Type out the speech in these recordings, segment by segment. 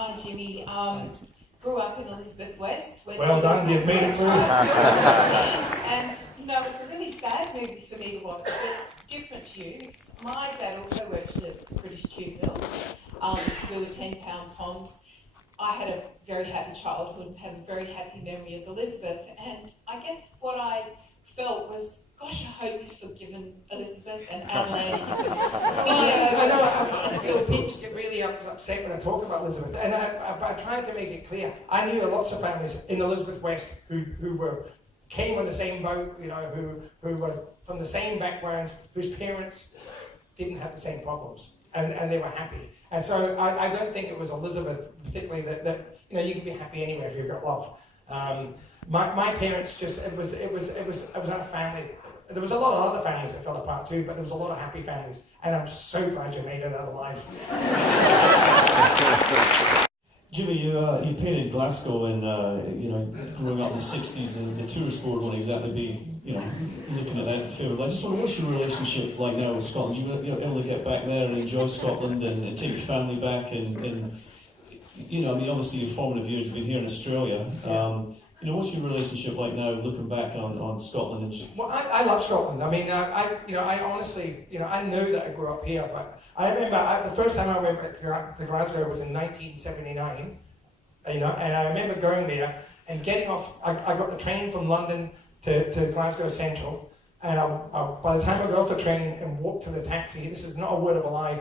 Hi, Jimmy. Grew up in Elizabeth West. Well done, you've made it through. And, you know, it's a really sad movie for me to watch, but different to you. Because my dad also worked at British Tube Mills. We were £10 poms. I had a very happy childhood and have a very happy memory of Elizabeth. And I guess what I felt was, gosh, I hope you've forgiven Elizabeth and Adelaide. I know, I feel pinched, get really upset when I talk about Elizabeth. And I tried to make it clear. I knew lots of families in Elizabeth West who came on the same boat, you know, who were from the same background, whose parents didn't have the same problems, and they were happy. And so I don't think it was Elizabeth particularly that you know, you can be happy anywhere if you've got love. My parents just, it was our family. There was a lot of other families that fell apart too, but there was a lot of happy families, and I'm so glad you made it out alive. Jimmy, you painted Glasgow, and you know, growing up in the '60s, and the tourist board won't exactly be, you know, looking at that favourably. I just wonder, what's your relationship like now with Scotland? You know, able to get back there and enjoy Scotland and take your family back, and you know, I mean, obviously your formative years have been here in Australia. You know, what's your relationship like now, looking back on Scotland? And just... Well, I love Scotland. I mean, I honestly, you know, I know that I grew up here, but I remember the first time I went to Glasgow was in 1979, you know, and I remember going there and getting off. I got the train from London to Glasgow Central, and by the time I got off the train and walked to the taxi, this is not a word of a lie,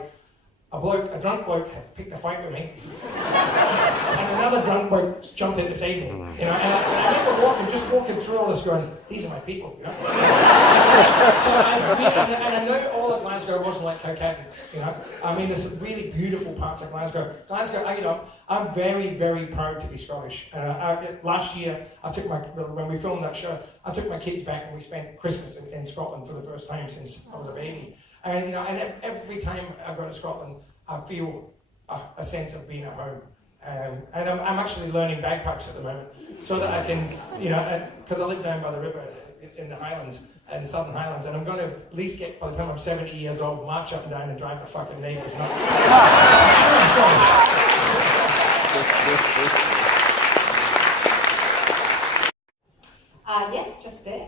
a drunk bloke had picked a fight with me, and another drunk bloke jumped in to save me. You know, and I remember walking through all this, going, "These are my people." You know. So I know all of Glasgow wasn't like Cowcaddens. You know, I mean, there's some really beautiful parts of Glasgow. You know, I'm very, very proud to be Scottish. Last year, when we filmed that show, I took my kids back and we spent Christmas in Scotland for the first time since I was a baby. And you know, and every time I go to Scotland, I feel a sense of being at home. And I'm actually learning bagpipes at the moment, so that I can, you know, because I live down by the river in the Highlands, in the Southern Highlands, and I'm going to at least get, by the time I'm 70 years old, march up and down and drive the fucking neighbours nuts. Yes, just there.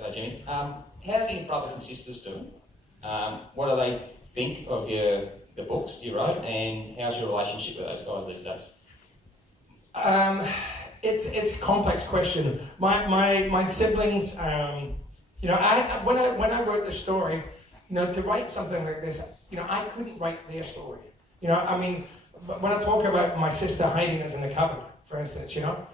G'day, Jimmy. How are your brothers and sisters doing? What do they think of the books you wrote, and how's your relationship with those guys these days? It's a complex question. My siblings, you know, when I wrote this story, you know, to write something like this, you know, I couldn't write their story. You know, I mean, when I talk about my sister hiding us in the cupboard, for instance, you know,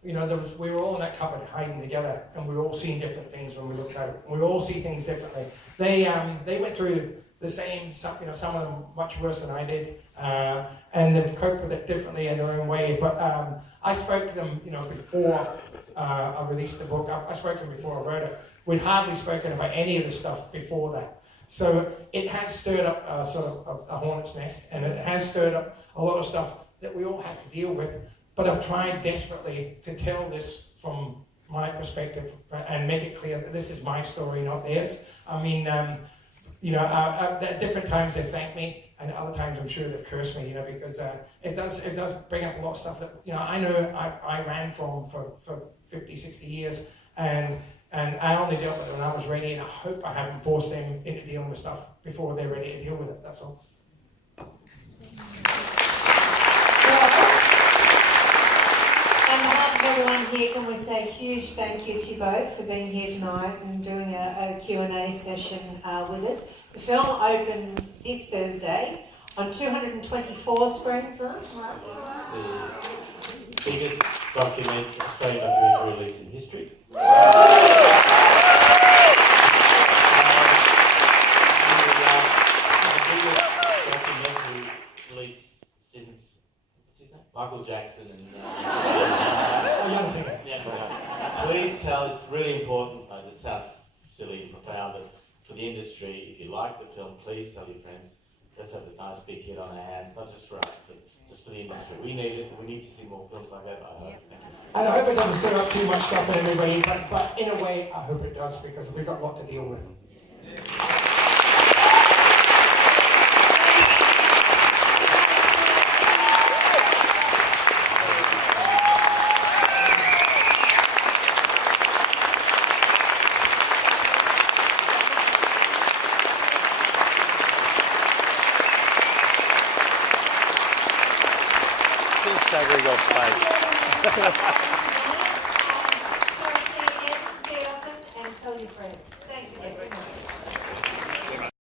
we were all in that cupboard hiding together, and we were all seeing different things when we looked out. We all see things differently. They went through the same, you know, some of them much worse than I did, and they've coped with it differently in their own way. But I spoke to them, you know, before I released the book. I spoke to them before I wrote it. We'd hardly spoken about any of the stuff before that. So it has stirred up sort of a hornet's nest, and it has stirred up a lot of stuff that we all have to deal with. But I've tried desperately to tell this from my perspective and make it clear that this is my story, not theirs. I mean, you know, at different times they thank me, and at other times I'm sure they've cursed me, you know, because it does bring up a lot of stuff that, you know, I ran from for 50, 60 years, and I only dealt with it when I was ready, and I hope I haven't forced them into dealing with stuff before they're ready to deal with it, that's all. On behalf of everyone here, can we say a huge thank you to you both for being here tonight and doing a Q&A session with us. The film opens this Thursday on 224 screens, right? It's the biggest Australian documentary release in history. The biggest documentary release since, what's his name? Michael Jackson and please tell, it's really important, this sounds silly and profound, but for the industry, if you like the film, please tell your friends. Let's have a nice big hit on our hands, not just for us, but just for the industry. We need it, we need to see more films like that, I hope. Thank you. And I hope it doesn't stir up too much stuff in everybody, but in a way, I hope it does, because we've got a lot to deal with. covering off space. See you often and tell your friends. Thanks again.